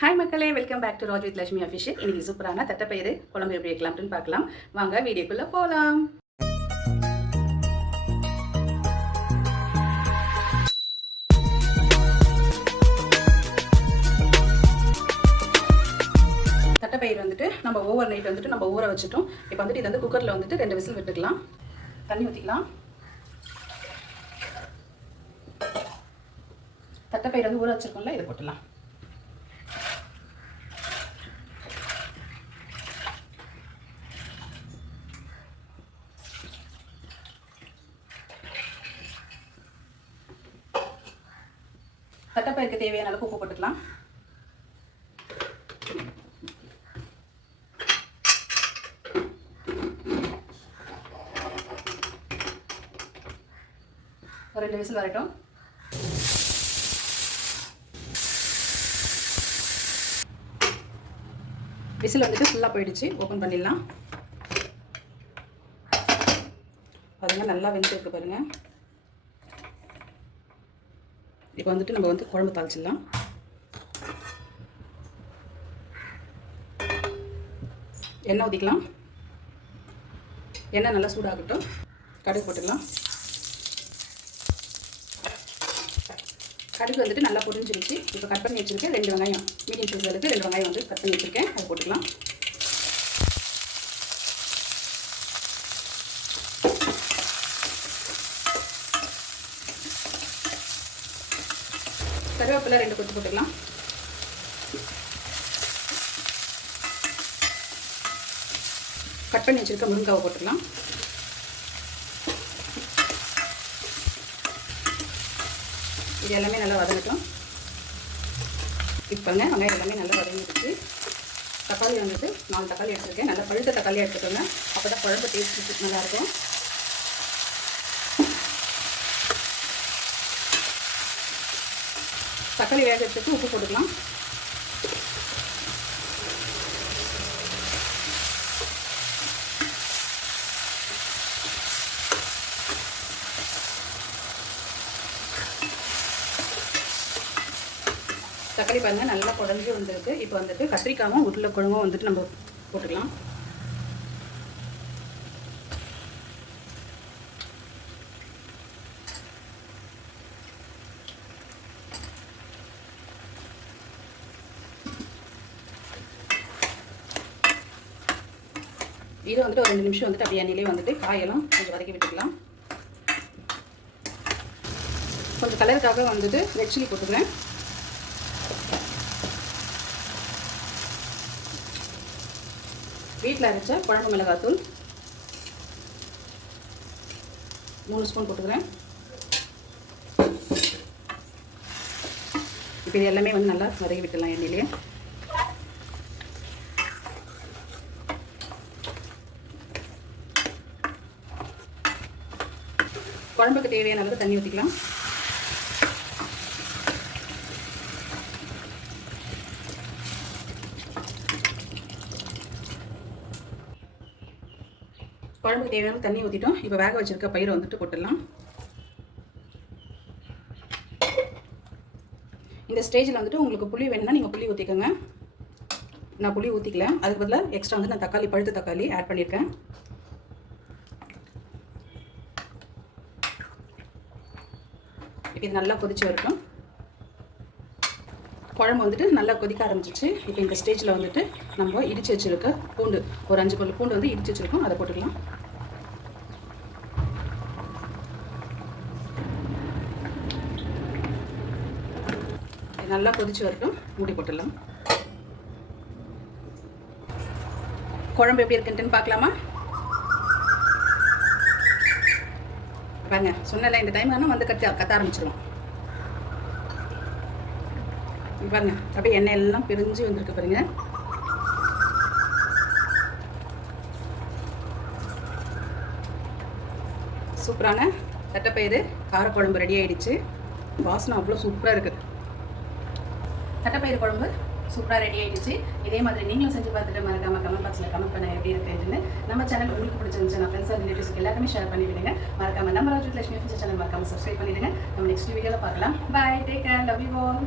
Hi மக்களே, welcome back to Raj with Lakshmi official. இன்னைக்கு சூப்பரான தட்டைப்பயிறு குழம்பு எப்படி வைக்கலாம்னு பார்க்கலாம். வாங்க வீடியோக்குள்ளே போகலாம். தட்டைப்பயிறு வந்துட்டு நம்ம ஓவர் நைட் வந்துட்டு நம்ம ஊற வச்சுட்டோம். இப்போ வந்துட்டு இது வந்து குக்கரில் வந்துட்டு 2 விசில் விட்டுக்கலாம். தண்ணி ஊற்றிக்கலாம். தட்டைப்பயிறு வந்து ஊற வச்சுருக்கோம்ல, இதை போட்டுடலாம். தட்டைப்பயிருக்கு தேவையான அளவுக்கு உப்பு போட்டுக்கலாம். ஒரு 2 விசில் வரட்டும். விசில் வந்துட்டு ஃபுல்லாக போயிடுச்சு. ஓப்பன் பண்ணிடலாம். பாருங்கள், நல்லா வெந்திருக்கு பாருங்கள். இப்போ வந்துட்டு நம்ம வந்து குழம்பு தாளிச்சிடலாம். எண்ணெய் ஊற்றிக்கலாம். எண்ணெய் நல்லா சூடாகட்டும். கடுகு போட்டுக்கலாம். கடுகு வந்துட்டு நல்லா பொரிஞ்சிருச்சு. இப்போ கட் பண்ணி வச்சுருக்கேன் 2 வெங்காயம், மீடியம் சைஸில் இருக்குது 2 வெங்காயம் வந்து கட் பண்ணி வச்சுருக்கேன், அதை போட்டுக்கலாம். கருவேப்பிலை 2 கொத்து போட்டுக்கலாம். கட் பண்ணி வச்சுருக்க முருங்காவை போட்டுக்கலாம். இது எல்லாமே நல்லா வதங்கட்டும். இப்போ வெங்காயம் எல்லாமே நல்லா வதங்கிடுச்சு. தக்காளி வந்துட்டு 4 தக்காளி எடுத்துருக்கேன். நல்லா பழுத்த தக்காளி எடுத்துக்கோங்க, அப்போ தான் குழம்பு டேஸ்ட் நல்லாயிருக்கும். தக்காளி வேகிறதுக்கு உப்பு போட்டுக்கலாம். தக்காளி பாருங்கள் நல்லா குழஞ்சி வந்துருக்கு. இப்போ வந்துட்டு கத்திரிக்காயும் உருளைக்கிழங்கும் வந்துட்டு நம்ம போட்டுக்கலாம். இது வந்துட்டு ஒரு 2 நிமிஷம் வந்துட்டு அப்படியே எண்ணெயிலே வந்துட்டு காயெல்லாம் கொஞ்சம் வதக்கி விட்டுக்கலாம். கொஞ்சம் கலருக்காக வந்துட்டு ரெட் சில்லி போட்டுக்கிறேன். வீட்டில் அரைச்ச குழம்பு மிளகாத்தூள் 3 ஸ்பூன் போட்டுக்கிறேன். இப்போ இது எல்லாமே வந்து நல்லா வதக்கி விட்டுடலாம் எண்ணெயிலே. குழம்புக்கு தேவையான அளவு தண்ணி ஊற்றிக்கலாம். குழம்புக்கு தேவையான தண்ணி ஊற்றிட்டோம். இப்போ வேக வச்சுருக்க பயிரை வந்துட்டு போட்டுடலாம். இந்த ஸ்டேஜில் வந்துட்டு உங்களுக்கு புளி வேணும்னா நீங்கள் புளி ஊற்றிக்கோங்க. நான் புளி ஊற்றிக்கல, அதுக்கு பதிலாக எக்ஸ்ட்ரா வந்து நான் தக்காளி, பழுத்த தக்காளி ஆட் பண்ணியிருக்கேன். இது நல்லா கொதிச்சு வரட்டும். குழம்பு வந்துட்டு நல்லா கொதிக்க ஆரம்பிச்சிச்சு. இப்போ இந்த ஸ்டேஜில் வந்துட்டு நம்ம இடித்து வச்சுருக்க பூண்டு, ஒரு 5 பல்லு பூண்டு வந்து இடித்து வச்சுருக்கோம், அதை போட்டுக்கலாம். நல்லா கொதிச்சு வரட்டும். மூடி போட்டுடலாம். குழம்பு எப்படி இருக்குன்ட்டுன்னு பார்க்கலாமா? பாருங்க, சொன்னல இந்த டைம் ஆனால் வந்து கத்த ஆரம்பிச்சிருவோம். பாருங்க, அப்படியே எண்ணெய் எல்லாம் பிரிஞ்சு வந்துருக்கு பாருங்க. சூப்பரான தட்டைப்பயிறு காரக்குழம்பு ரெடி ஆகிடுச்சு. வாசனை அவ்வளோ சூப்பராக இருக்குது. தட்டைப்பயிறு குழம்பு சூப்பராக ரெடி ஆகிடுச்சு. இதே மாதிரி நீங்களும் செஞ்சு பார்த்துட்டு மறக்காம கமெண்ட் பாக்ஸில் கமெண்ட் பண்ண எப்படி இருக்குன்னு. நம்ம சேனல் உங்களுக்கு பிடிச்சிருந்துச்சு நான் ஃப்ரெண்ட்ஸ் அண்ட் ரிலேட்டிவ்ஸ்க்கு எல்லாருமே ஷேர் பண்ணிவிடுங்க. மறக்காம நம்ம Raj with Lakshmi official channel மறக்காம சப்ஸ்கிரைப் பண்ணிவிடுங்க. நம்ம நெக்ஸ்ட் வீடியோவில் பார்க்கலாம். Bye, take care, love you all.